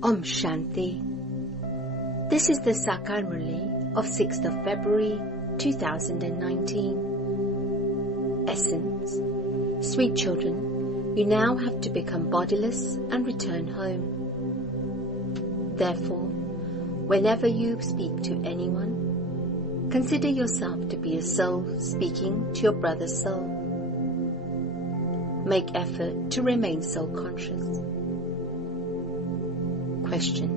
Om Shanti. This is the Sakar Murli of 6th of February 2019. Essence. Sweet children, you now have to become bodiless and return home. Therefore, whenever you speak to anyone, consider yourself to be a soul speaking to your brother's soul. Make effort to remain soul-conscious. Question.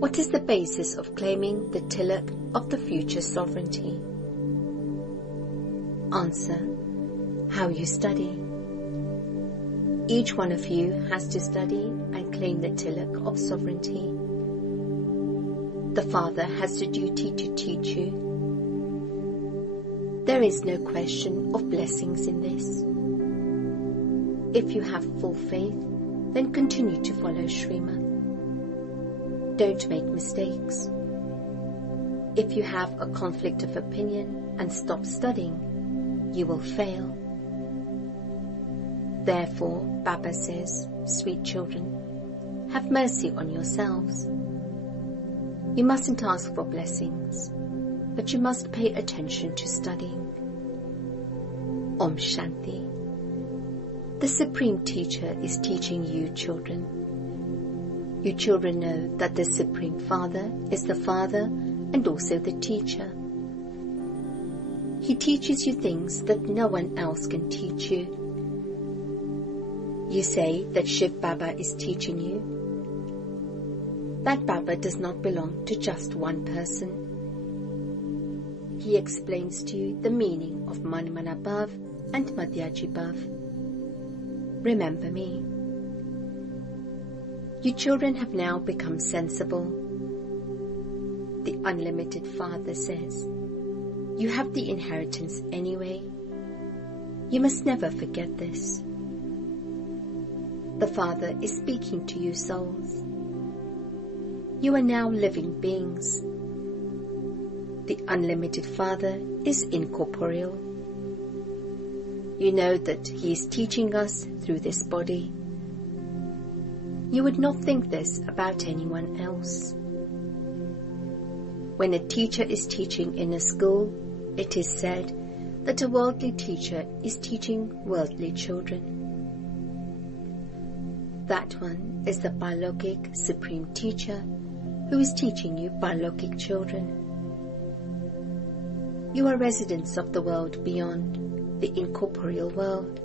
What is the basis of claiming the tilak of the future sovereignty? Answer. How you study. Each one of you has to study and claim the tilak of sovereignty. The Father has the duty to teach you. There is no question of blessings in this. If you have full faith, then continue to follow Srimad. Don't make mistakes. If you have a conflict of opinion and stop studying, you will fail. Therefore, Baba says, sweet children, have mercy on yourselves. You mustn't ask for blessings, but you must pay attention to studying. Om Shanti. The Supreme Teacher is teaching you children. You children know that the Supreme Father is the Father and also the Teacher. He teaches you things that no one else can teach you. You say that Shiv Baba is teaching you. That Baba does not belong to just one person. He explains to you the meaning of Manmana Bhav and Madhyaji Bhav. Remember me. You children have now become sensible. The Unlimited Father says, you have the inheritance anyway. You must never forget this. The Father is speaking to you souls. You are now living beings. The Unlimited Father is incorporeal. You know that He is teaching us through this body. You would not think this about anyone else. When a teacher is teaching in a school, it is said that a worldly teacher is teaching worldly children. That one is the Balokic Supreme Teacher who is teaching you Balokic children. You are residents of the world beyond, the incorporeal world.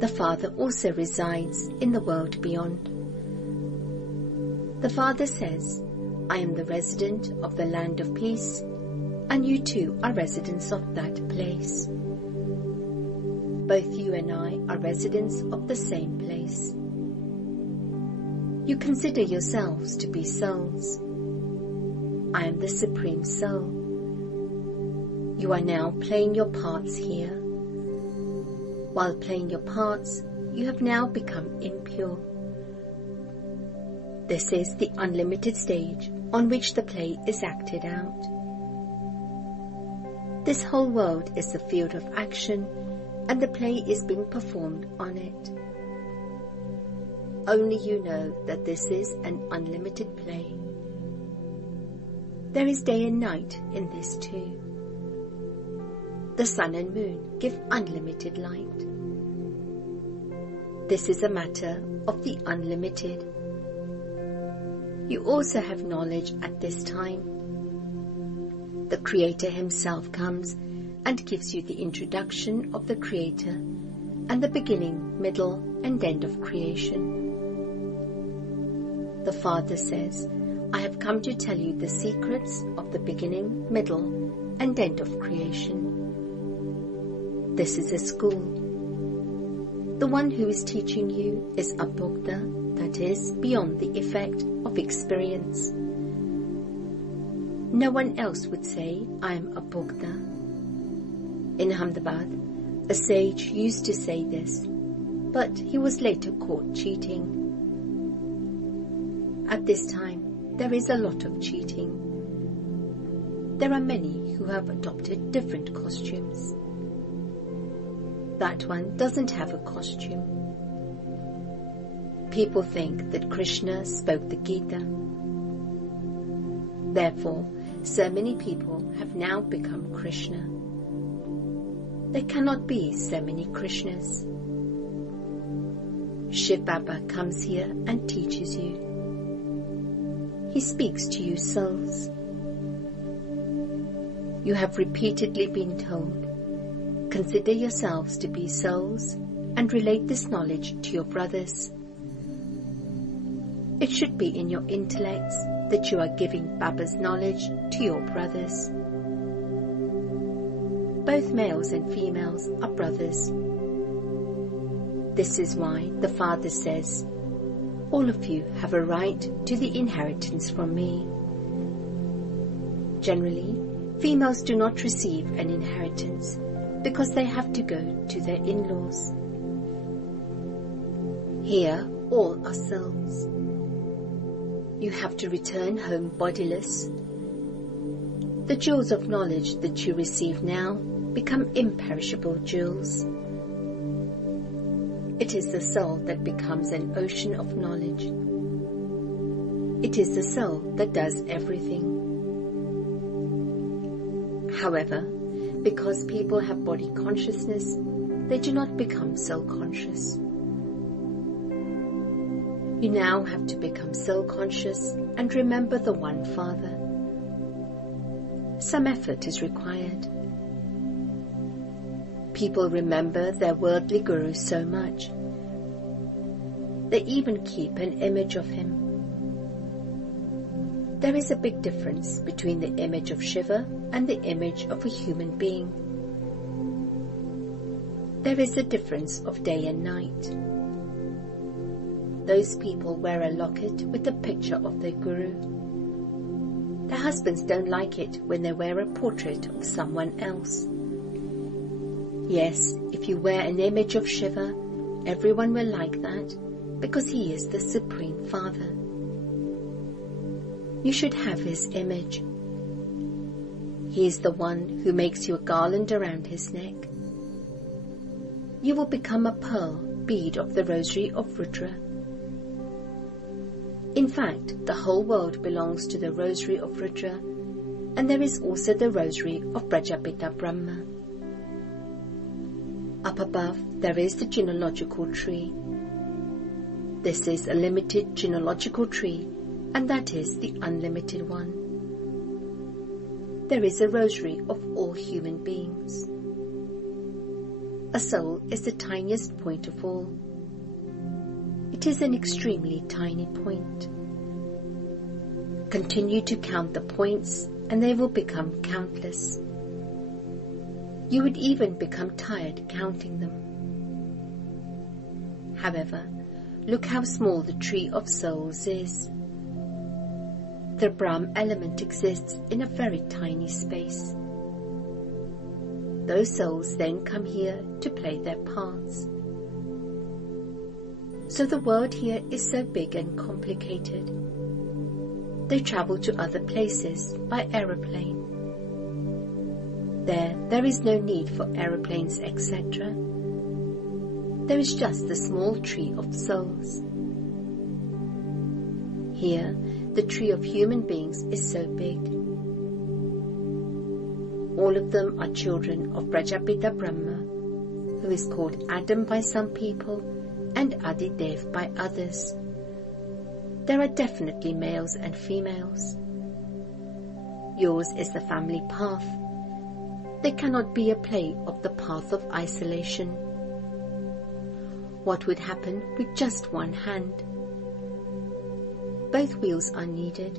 The Father also resides in the world beyond. The Father says, I am the resident of the land of peace, and you too are residents of that place. Both you and I are residents of the same place. You consider yourselves to be souls. I am the Supreme Soul. You are now playing your parts here. While playing your parts, you have now become impure. This is the unlimited stage on which the play is acted out. This whole world is the field of action, and the play is being performed on it. Only you know that this is an unlimited play. There is day and night in this too. The sun and moon give unlimited light. This is a matter of the unlimited. You also have knowledge at this time. The Creator Himself comes and gives you the introduction of the Creator and the beginning, middle and end of creation. The Father says, I have come to tell you the secrets of the beginning, middle and end of creation. This is a school. The one who is teaching you is a bhakta, that is, beyond the effect of experience. No one else would say, I am a bhakta. In Ahmedabad, a sage used to say this, but he was later caught cheating. At this time, there is a lot of cheating. There are many who have adopted different costumes. That one doesn't have a costume. People think that Krishna spoke the Gita. Therefore, so many people have now become Krishna. There cannot be so many Krishnas. Shiv Baba comes here and teaches you. He speaks to you souls. You have repeatedly been told, consider yourselves to be souls and relate this knowledge to your brothers. It should be in your intellects that you are giving Baba's knowledge to your brothers. Both males and females are brothers. This is why the Father says, all of you have a right to the inheritance from me. Generally, females do not receive an inheritance because they have to go to their in-laws. Here, all are souls. You have to return home bodiless. The jewels of knowledge that you receive now become imperishable jewels. It is the soul that becomes an ocean of knowledge. It is the soul that does everything. However, because people have body consciousness, they do not become soul conscious. You now have to become soul conscious and remember the one Father. Some effort is required. People remember their worldly guru so much. They even keep an image of him. There is a big difference between the image of Shiva and the image of a human being. There is a difference of day and night. Those people wear a locket with a picture of their guru. Their husbands don't like it when they wear a portrait of someone else. Yes, if you wear an image of Shiva, everyone will like that because he is the Supreme Father. You should have his image. He is the one who makes you a garland around his neck. You will become a pearl bead of the rosary of Rudra. In fact, the whole world belongs to the rosary of Rudra, and there is also the rosary of Prajapita Brahma. Up above, there is the genealogical tree. This is a limited genealogical tree, and that is the unlimited one. There is a rosary of all human beings. A soul is the tiniest point of all. It is an extremely tiny point. Continue to count the points, and they will become countless. You would even become tired counting them. However, look how small the tree of souls is. The Brahm element exists in a very tiny space. Those souls then come here to play their parts. So the world here is so big and complicated. They travel to other places by aeroplane. There is no need for aeroplanes, etc. There is just the small tree of souls. Here, the tree of human beings is so big. All of them are children of Prajapita Brahma, who is called Adam by some people and Adidev by others. There are definitely males and females. Yours is the family path. There cannot be a play of the path of isolation. What would happen with just one hand? Both wheels are needed.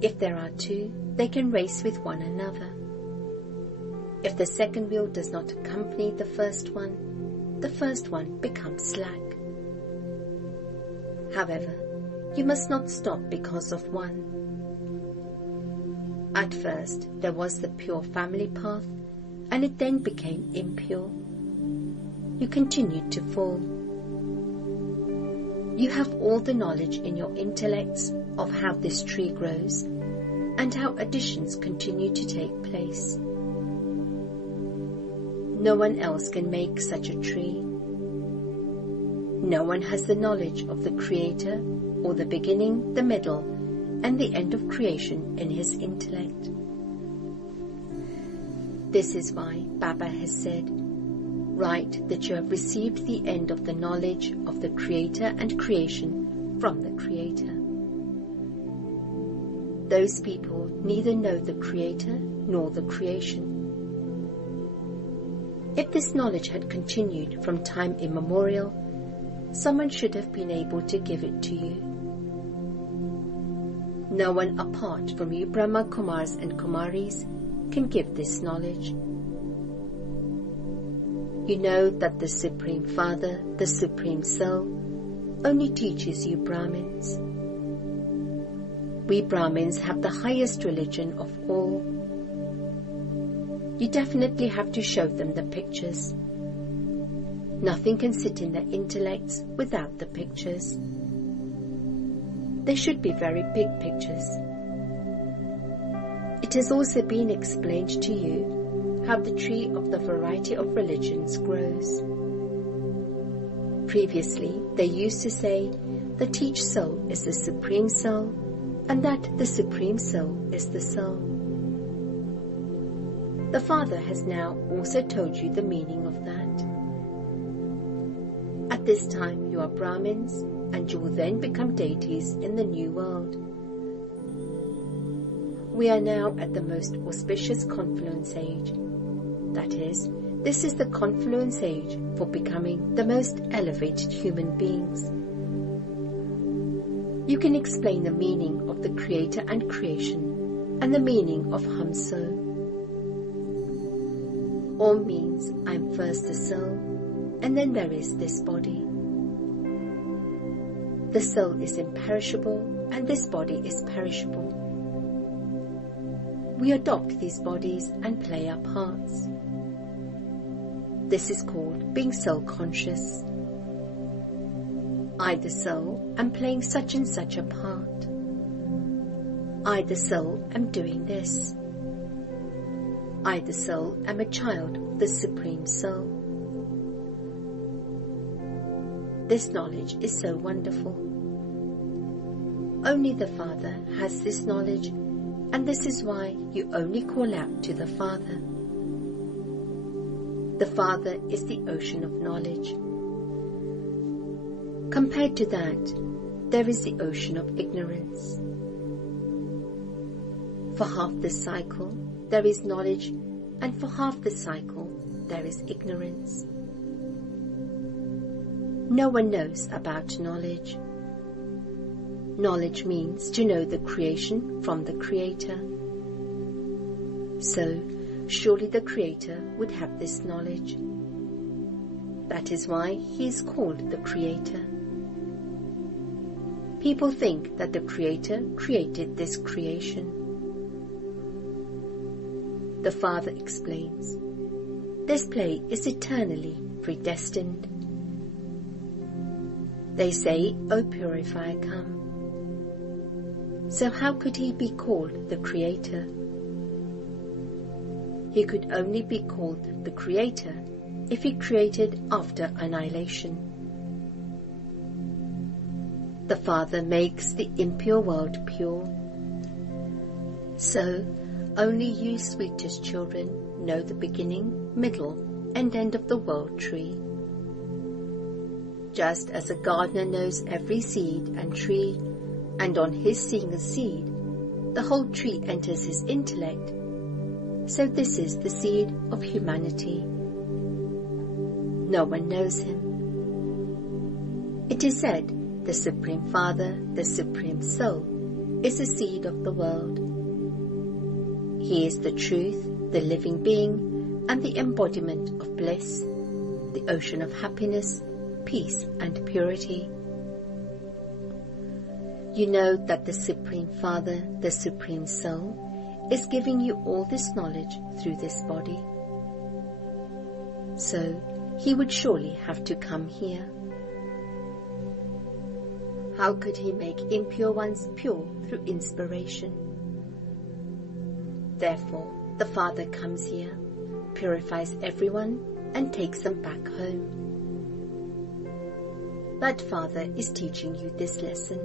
If there are two, they can race with one another. If the second wheel does not accompany the first one becomes slack. However, you must not stop because of one. At first, there was the pure family path, and it then became impure. You continued to fall. You have all the knowledge in your intellects of how this tree grows and how additions continue to take place. No one else can make such a tree. No one has the knowledge of the Creator or the beginning, the middle, and the end of creation in his intellect. This is why Baba has said, "Write that you have received the end of the knowledge of the Creator and creation from the Creator." Those people neither know the Creator nor the creation. If this knowledge had continued from time immemorial, someone should have been able to give it to you. No one apart from you Brahma Kumars and Kumaris can give this knowledge. You know that the Supreme Father, the Supreme Soul, only teaches you Brahmins. We Brahmins have the highest religion of all. You definitely have to show them the pictures. Nothing can sit in their intellects without the pictures. They should be very big pictures. It has also been explained to you how the tree of the variety of religions grows. Previously, they used to say that each soul is the Supreme Soul and that the Supreme Soul is the soul. The Father has now also told you the meaning of that. At this time you are Brahmins, and you will then become deities in the new world. We are now at the most auspicious confluence age. That is, this is the confluence age for becoming the most elevated human beings. You can explain the meaning of the Creator and creation and the meaning of Hamso. Om means I'm first the soul, and then there is this body. The soul is imperishable, and this body is perishable. We adopt these bodies and play our parts. This is called being soul-conscious. I, the soul, am playing such and such a part. I, the soul, am doing this. I, the soul, am a child of the Supreme Soul. This knowledge is so wonderful. Only the Father has this knowledge, and this is why you only call out to the Father. The Father is the ocean of knowledge. Compared to that, there is the ocean of ignorance. For half the cycle, there is knowledge, and for half the cycle, there is ignorance. No one knows about knowledge. Knowledge means to know the creation from the Creator. So, surely the Creator would have this knowledge. That is why he is called the Creator. People think that the Creator created this creation. The Father explains, this play is eternally predestined. They say, O purifier, come. So how could he be called the Creator? He could only be called the Creator if he created after annihilation. The Father makes the impure world pure. So, only you sweetest children know the beginning, middle, and end of the world tree. Just as a gardener knows every seed and tree, and on his seeing a seed, the whole tree enters his intellect, so this is the seed of humanity. No one knows him. It is said, the Supreme Father, the Supreme Soul, is the seed of the world. He is the truth, the living being, and the embodiment of bliss, the ocean of happiness, peace, and purity. You know that the Supreme Father, the Supreme Soul, is giving you all this knowledge through this body. So, he would surely have to come here. How could he make impure ones pure through inspiration? Therefore, the Father comes here, purifies everyone, and takes them back home. that Father is teaching you this lesson.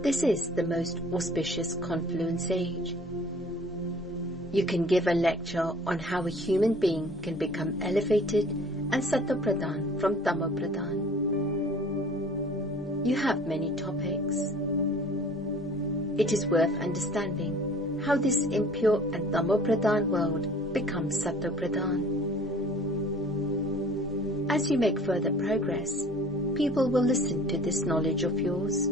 This is the most auspicious confluence age. You can give a lecture on how a human being can become elevated and Sattva-pradhan from Tamo-pradhan. You have many topics. It is worth understanding how this impure and Tamo-pradhan world becomes Sattva-pradhan. As you make further progress, people will listen to this knowledge of yours.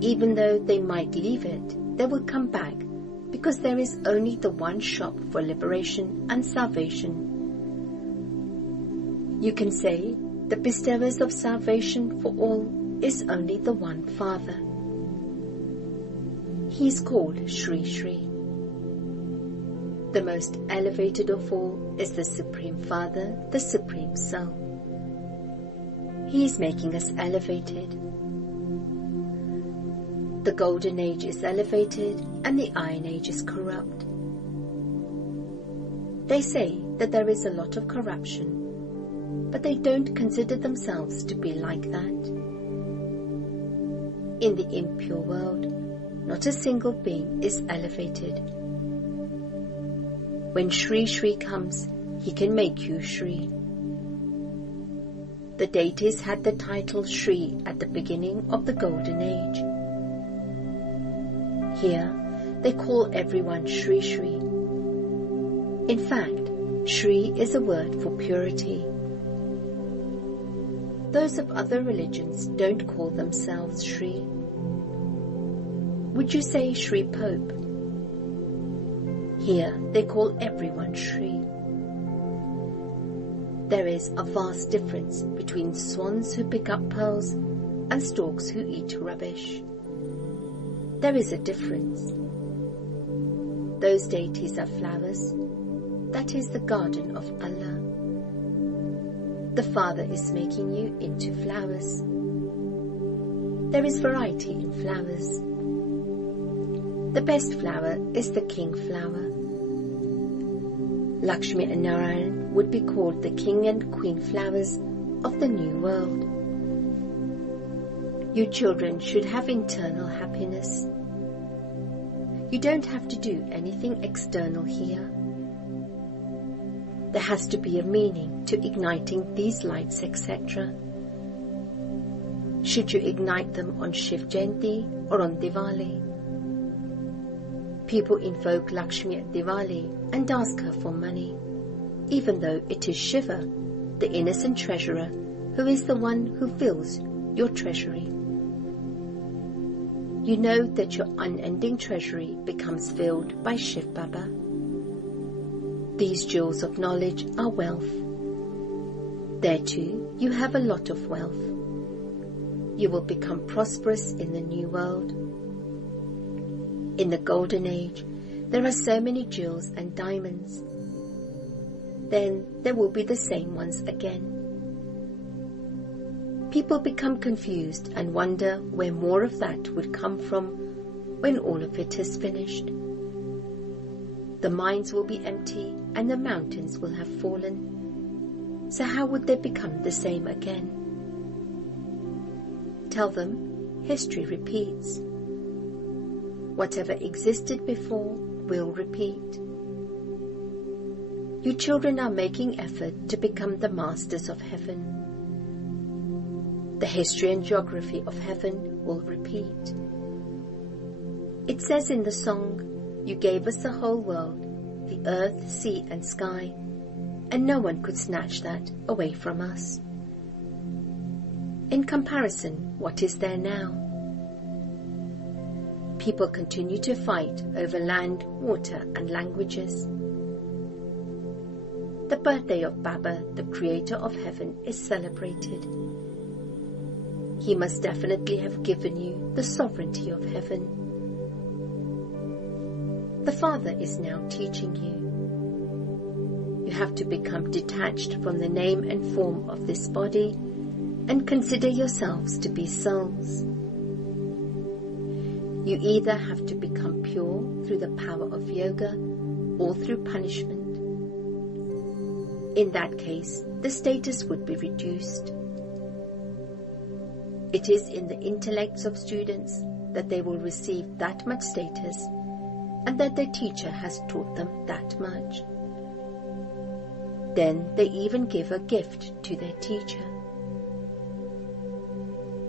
Even though they might leave it, they will come back because there is only the one shop for liberation and salvation. You can say the bestowers of salvation for all is only the one Father. He is called Shri Shri. The most elevated of all is the Supreme Father, the Supreme Soul. He is making us elevated. The Golden Age is elevated and the Iron Age is corrupt. They say that there is a lot of corruption, but they don't consider themselves to be like that. In the impure world, not a single being is elevated. When Shri Shri comes, he can make you Shri. The deities had the title Shri at the beginning of the Golden Age. Here, they call everyone Shri Shri. In fact, Shri is a word for purity. Those of other religions don't call themselves Shri. Would you say Shri Pope? Here, they call everyone Shri. There is a vast difference between swans who pick up pearls and storks who eat rubbish. There is a difference. Those deities are flowers. That is the garden of Allah. The Father is making you into flowers. There is variety in flowers. The best flower is the king flower. Lakshmi and Narayan would be called the king and queen flowers of the new world. You children should have internal happiness. You don't have to do anything external here. There has to be a meaning to igniting these lights, etc. Should you ignite them on Shiv Jayanti or on Diwali? People invoke Lakshmi at Diwali and ask her for money, even though it is Shiva, the innocent treasurer, who is the one who fills your treasury. You know that your unending treasury becomes filled by Shiv Baba. These jewels of knowledge are wealth. There too, you have a lot of wealth. You will become prosperous in the new world. In the Golden Age, there are so many jewels and diamonds. Then there will be the same ones again. People become confused and wonder where more of that would come from when all of it is finished. The mines will be empty and the mountains will have fallen. So how would they become the same again? Tell them history repeats. Whatever existed before will repeat. You children are making effort to become the masters of heaven. The history and geography of heaven will repeat. It says in the song, "You gave us the whole world, the earth, sea and sky, and no one could snatch that away from us." In comparison, what is there now? People continue to fight over land, water and languages. The birthday of Baba, the creator of heaven, is celebrated. He must definitely have given you the sovereignty of heaven. The Father is now teaching you. You have to become detached from the name and form of this body and consider yourselves to be souls. You either have to become pure through the power of yoga or through punishment. In that case, the status would be reduced. It is in the intellects of students that they will receive that much status and that their teacher has taught them that much. Then they even give a gift to their teacher.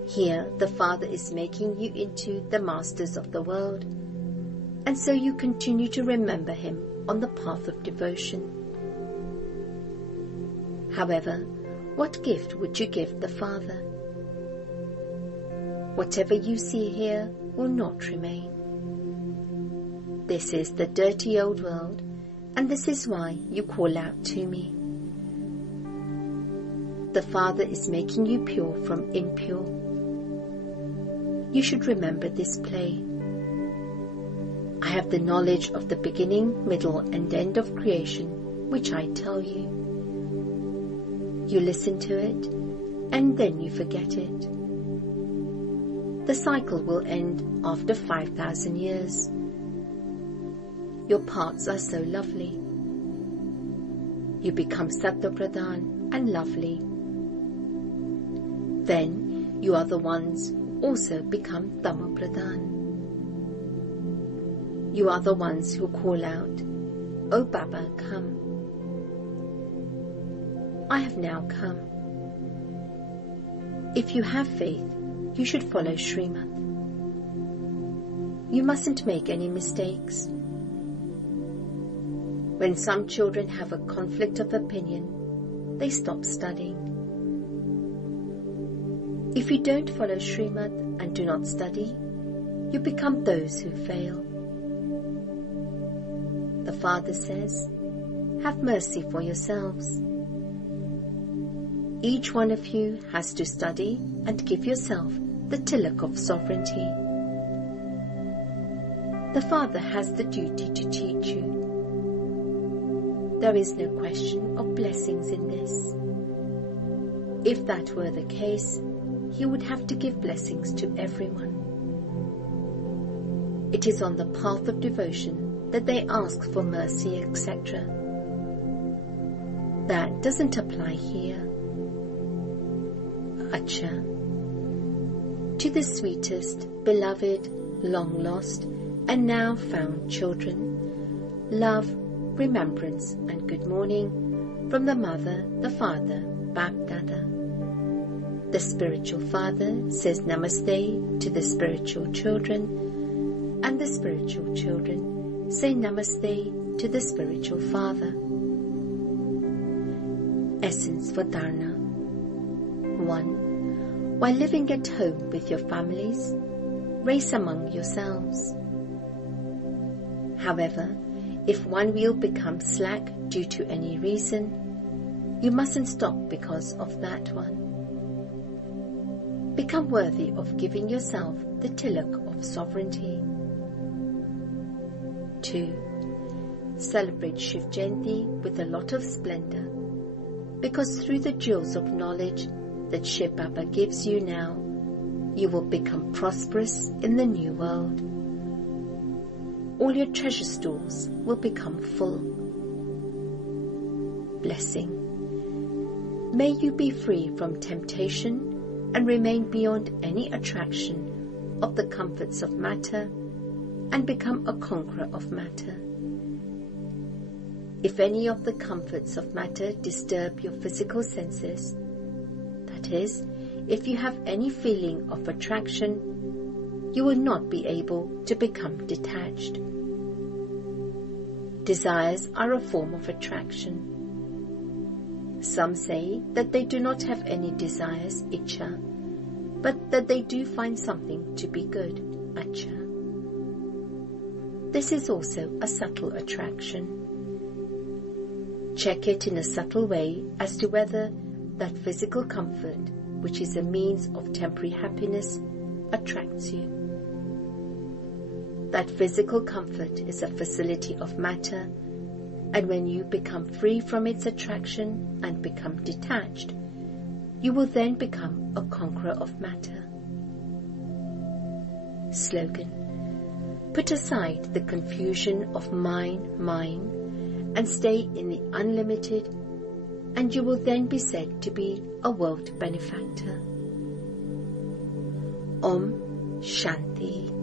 Here the Father is making you into the masters of the world, and so you continue to remember Him on the path of devotion. However, what gift would you give the Father? Whatever you see here will not remain. This is the dirty old world, and this is why you call out to me. The Father is making you pure from impure. You should remember this play. I have the knowledge of the beginning, middle, and end of creation, which I tell you. You listen to it, and then you forget it. The cycle will end after 5,000 years. Your parts are so lovely. You become Sattva-pradhan and lovely. Then you are the ones who also become Tamo-pradhan. You are the ones who call out, "O Baba, come." I have now come. If you have faith, you should follow Srimad. You mustn't make any mistakes. When some children have a conflict of opinion, they stop studying. If you don't follow Srimad and do not study, you become those who fail. The Father says, have mercy for yourselves. Each one of you has to study and give yourself the tilak of sovereignty. The Father has the duty to teach you. There is no question of blessings in this. If that were the case, He would have to give blessings to everyone. It is on the path of devotion that they ask for mercy, etc. That doesn't apply here. Acha. To the sweetest, beloved, long lost, and now found children, love, remembrance, and good morning from the Mother, the Father, Bap Dada. The spiritual father says namaste to the spiritual children, and the spiritual children say namaste to the spiritual father. Essence for Dharna. 1. While living at home with your families, race among yourselves. However, if one wheel becomes slack due to any reason, you mustn't stop because of that one. Become worthy of giving yourself the tilak of sovereignty. 2. Celebrate Shiv Jayanti with a lot of splendor, because through the jewels of knowledge that Shiv Baba gives you now, you will become prosperous in the new world. All your treasure stores will become full. Blessing. May you be free from temptation and remain beyond any attraction of the comforts of matter and become a conqueror of matter. If any of the comforts of matter disturb your physical senses, that is, if you have any feeling of attraction, you will not be able to become detached. Desires are a form of attraction. Some say that they do not have any desires, ichcha, but that they do find something to be good, acha. This is also a subtle attraction. Check it in a subtle way as to whether that physical comfort, which is a means of temporary happiness, attracts you. That physical comfort is a facility of matter, and when you become free from its attraction and become detached, you will then become a conqueror of matter. Slogan. Put aside the confusion of mine, and stay in the unlimited, and you will then be said to be a world benefactor. Om Shanti.